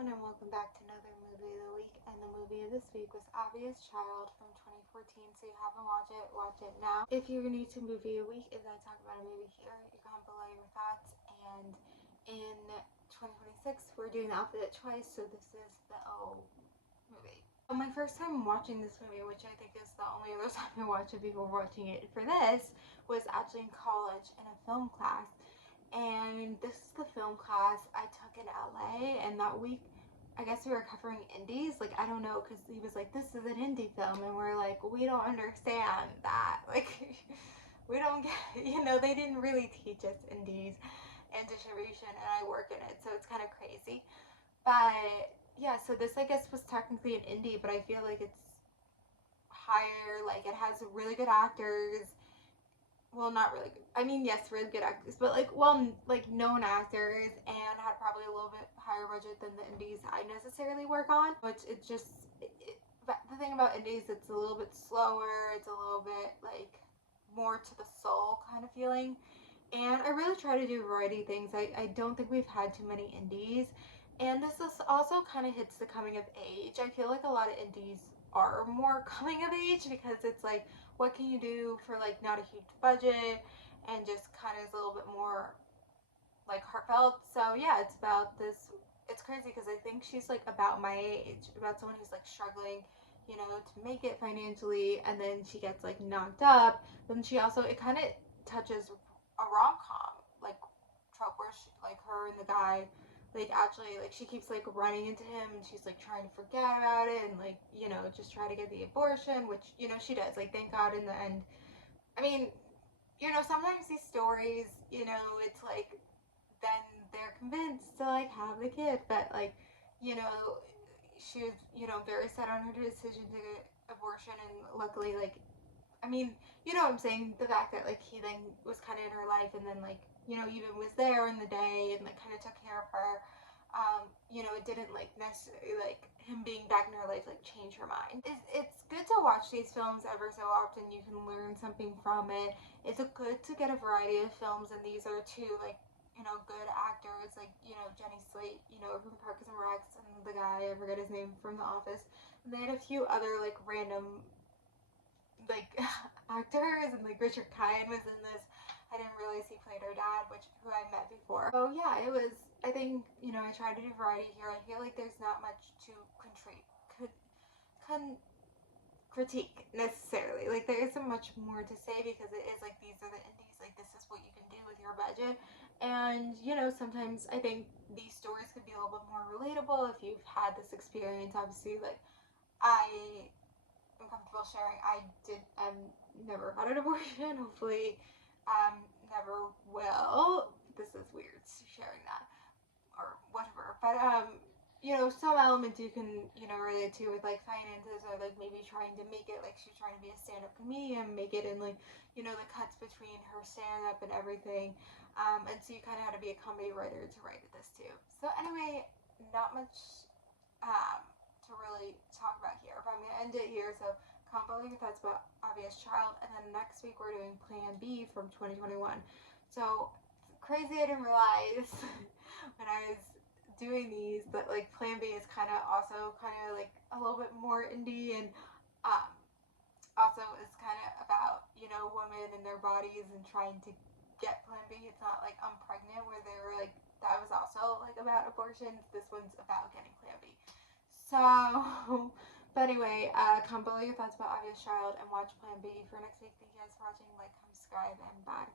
everyone, and welcome back to another movie of the week. And the movie of this week was Obvious Child from 2014. So you haven't watched it, watch it now. If you're new to movie of the week, if I talk about a movie here, you comment below your thoughts. And in 2026, we're doing the opposite twice. So this is the O movie. My first time watching this movie, which I think is the only other time I watched it before watching it for this, was actually in college in a film class. And this is the film class I took in LA, and that week I guess we were covering indies. Like, I don't know, because he was like, this is an indie film, and we're like, we don't understand that. Like, we don't get, they didn't really teach us indies and distribution, and I work in it, so it's kind of crazy. But yeah, so this I guess was technically an indie, but I feel like it's higher, like it has really good actors. Well, not really good. I mean, yes, really good actors, but like known actors, and had probably a little bit higher budget than the indies I necessarily work on. Which it's just, but the thing about indies, it's a little bit slower. It's a little bit like more to the soul kind of feeling. And I really try to do variety things. I don't think we've had too many indies. And this is also kind of hits the coming of age. I feel like a lot of indies are more coming of age because it's like, what can you do for like not a huge budget and just kind of is a little bit more like heartfelt. So yeah, it's about this. It's crazy because I think she's like about my age, about someone who's like struggling, to make it financially, and then she gets like knocked up. Then she also, it kind of touches a rom-com like trope where she, like her and the guy, like actually like she keeps like running into him and she's like trying to forget about it and like just try to get the abortion, which she does, like, thank God in the end. I mean, sometimes these stories, it's like then they're convinced to like have the kid, but like, you know she was very set on her decision to get abortion, and luckily, like, I mean, what I'm saying, the fact that like he then was kind of in her life, and then like even was there in the day and like kind of took care of her. It didn't like necessarily like him being back in her life like change her mind. It's good to watch these films ever so often. You can learn something from it. It's good to get a variety of films, and these are two like good actors, like Jenny Slate, from Parks and Recs, and the guy, I forget his name, from The Office. And they had a few other like random like actors, and like Richard Kind was in this. I didn't realize he played her dad, who I met before. So yeah, it was. I think I tried to do variety here. I feel like there's not much to critique necessarily. Like, there isn't much more to say because it is like these are the indies. Like, this is what you can do with your budget. And sometimes I think these stories could be a little bit more relatable if you've had this experience. Obviously, like, I am comfortable sharing. I've never had an abortion. Hopefully, never will. This is weird sharing that or whatever. But some elements you can relate to with like finances, or like maybe trying to make it, like she's trying to be a stand-up comedian, make it in like the cuts between her stand-up and everything. And so you kind of had to be a comedy writer to write this too. So anyway, not much to really talk about here, but I'm gonna end it here. So comment below your thoughts about Obvious Child, and then next week we're doing Plan B from 2021. So crazy, I didn't realize when I was doing these that like Plan B is kind of also kind of like a little bit more indie, and um, also is kind of about women and their bodies and trying to get Plan B. It's not like I'm pregnant, where they were like, that was also like about abortions. This one's about getting Plan B. So, but anyway, comment below your thoughts about Obvious Child and watch Plan B for next week. Thank you guys for watching. Like, comment, subscribe, and bye.